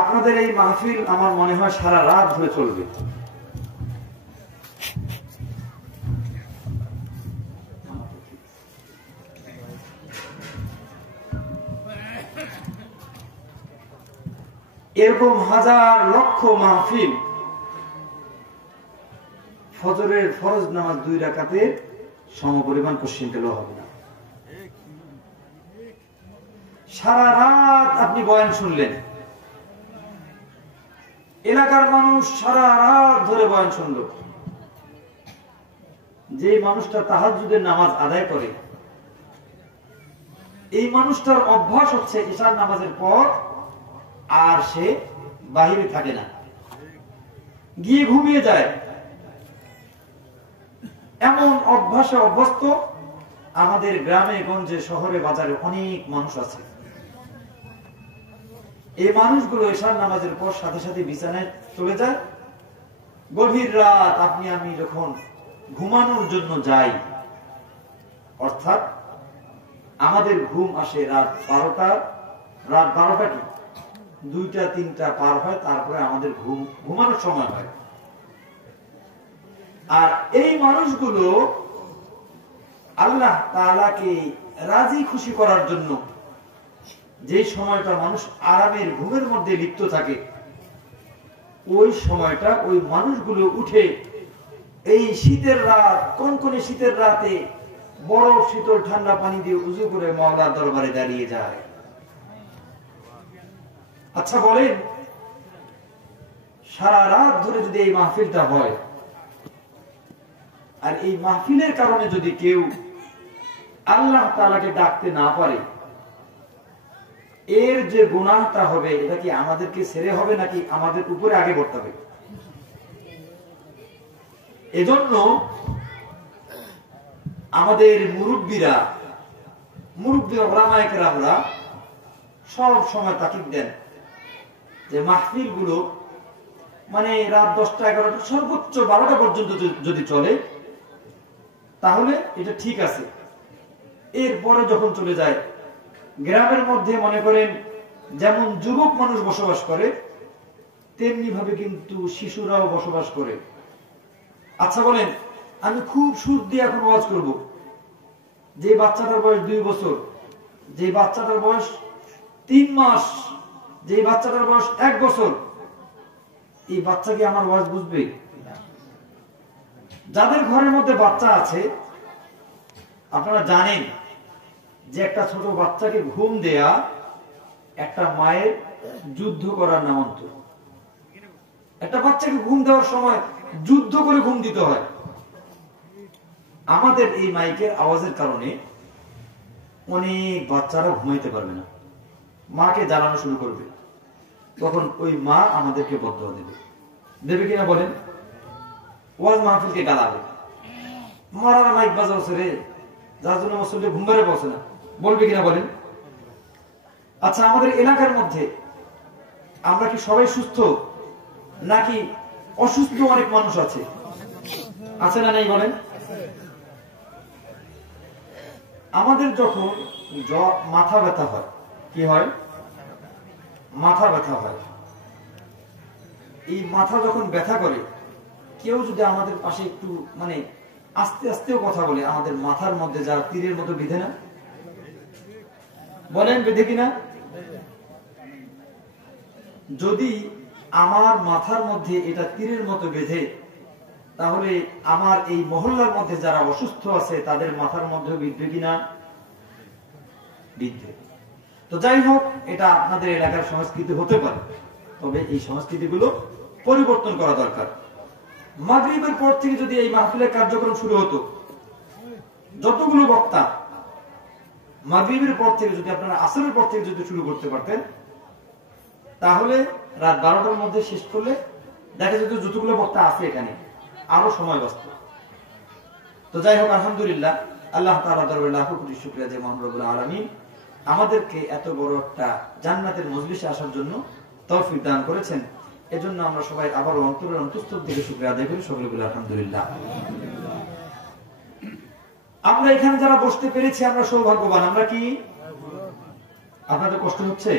আপনাদের এই মাহফিল আমার মনে হয় সারা রাত ধরে চলবে। এরকম হাজার লক্ষ মাহফিল ফজরের ফরজ নামাজ 2 রাকাতের সমপরিমাণ কোশ্চেন পেলেও হবে না। সারা রাত আপনি বয়ান শুনলেন, এলাকার মানুষ সারা রাত ধরে বয়ান শুনল। যে মানুষটা তাহাজ্জুদের নামাজ আদায় করে, এই মানুষটার অভ্যাস হচ্ছে ইশার নামাজের পর আর সে বাহিরে থাকে না, গিয়ে ঘুমিয়ে যায়। এমন অভ্যাসে অভ্যস্ত আমাদের গ্রামে গঞ্জে শহরে বাজারে অনেক মানুষ আছে। এই মানুষগুলো ইশার নামাজের পর সাথে সাথে বিছানায় চলে যায়। গভীর রাত আপনি আমি যখন ঘুমানোর জন্য যাই, অর্থাৎ আমাদের ঘুম আসে রাত 12টা কি 2টা 3টা পার হয়, তারপরে আমাদের ঘুমানোর সময় হয়। আর এই মানুষগুলো আল্লাহ তাআলাকে রাজি খুশি করার জন্য যে সময়টা মানুষ আরামের ঘুমের মধ্যে লিপ্ত থাকে, ওই সময়টা ওই মানুষগুলো উঠে এই শীতের রাত, কনকনে শীতের রাতে বরফ শীতল ঠান্ডা পানি দিয়ে উযু করে মাওলার দরবারে দাঁড়িয়ে যায়। আচ্ছা বলেন, সারা রাত ধরে যদি এই মাহফিলটা হয়, আর এই মাহফিলের কারণে যদি কেউ আল্লাহ তাআলাকে ডাকতে না পারে, এর যে গুনাহটা হবে এটা কি আমাদেরকে ছেড়ে হবে নাকি আমাদের উপরে আগে পড়তে হবে? এজন্য আমাদের মুরব্বী ওলামায়ে কেরামরা সব সময় তাকিদ দেন যে মাহফিল গুলো মানে রাত 10টা 11টা সর্বোচ্চ 12টা পর্যন্ত যদি চলে তাহলে এটা ঠিক আছে। এরপরে যখন চলে যায়, গ্রামের মধ্যে মনে করেন যেমন যুবক মানুষ বসবাস করে, তেমনি ভাবে কিন্তু শিশুরাও বসবাস করে। আচ্ছা বলেন, আমি খুব সুর দিয়ে এখন ওয়াজ করব, যে বাচ্চাটার বয়স 2 বছর, যে বাচ্চাটার বয়স 3 মাস, যে বাচ্চাটার বয়স 1 বছর, এই বাচ্চা কি আমার ওয়াজ বুঝবে? যাদের ঘরের মধ্যে বাচ্চা আছে, আপনারা জানেন যে একটা ছোট বাচ্চাকে ঘুম দেয়া একটা মায়ের যুদ্ধ করার নামান্তর। একটা বাচ্চাকে ঘুম দেওয়ার সময় যুদ্ধ করে ঘুম দিতে হয়। আমাদের এই মাইকের আওয়াজের কারণে অনেক বাচ্চারা ঘুমাইতে পারবে না, মাকে জ্বালানো শুরু করবে, তখন ওই মা আমাদেরকে বদদোয়া দেবে কিনা বলেন? ওয়াজ মাহফিলকে গালাবে, মারার মাইক বাজাচ্ছে রে, যার জন্য মুসল্লি ঘুম বেড়ে বসে না, বলবে কিনা বলেন? আচ্ছা, আমাদের এলাকার মধ্যে আমরা কি সবাই সুস্থ নাকি অসুস্থ অনেক মানুষ আছে না নাই বলেন? আমাদের যখন মাথা ব্যথা হয়, কি হয়? মাথা ব্যথা হয়। এই মাথা যখন ব্যথা করে, কেউ যদি আমাদের পাশে একটু মানে আস্তে আস্তেও কথা বলে, আমাদের মাথার মধ্যে যা তীরের মতো বিধে না, বলেন বেঁধে কিনা? যদি আমার মাথার মধ্যে এটা তীরের মতো বেঁধে, তাহলে আমার এই মহল্লার মধ্যে যারা অসুস্থ আছে তাদের মাথার মধ্যে বিধবে কিনা? বিধবে। তো যাই হোক, এটা আপনাদের এলাকার সংস্কৃতি হতে পারে, তবে এই সংস্কৃতিগুলো পরিবর্তন করা দরকার। মাগরিবের পর থেকে যদি এই মাহফিলের কার্যক্রম শুরু হতো, যতগুলো বক্তা মাগরিবের পর থেকে যদি আপনারা আসরের পর থেকে যদি শুরু করতে পারতেন, তাহলে রাত 12টার মধ্যে শেষ করলে দেখা যেত যতগুলো বক্তা আছে এখানে আরো সময় বাঁচত। তো যাই হোক, আলহামদুলিল্লাহ, আল্লাহ তাআলার দরবারে লাখো কোটি শুকরিয়া যে মহান রব্বুল আলামিন আমাদেরকে এত বড় একটা জান্নাতের মজলিসে আসার জন্য তৌফিক দান করেছেন। এজন্য আমরা সবাই আবার অন্তরের অন্তঃস্থল থেকে শুকরিয়া আদায় করি, সকলে বলি আলহামদুলিল্লাহ। আমরা এখানে যারা বসতে পেরেছি আমরা সৌভাগ্যবান। আমরা কি আপনাদের কষ্ট হচ্ছে?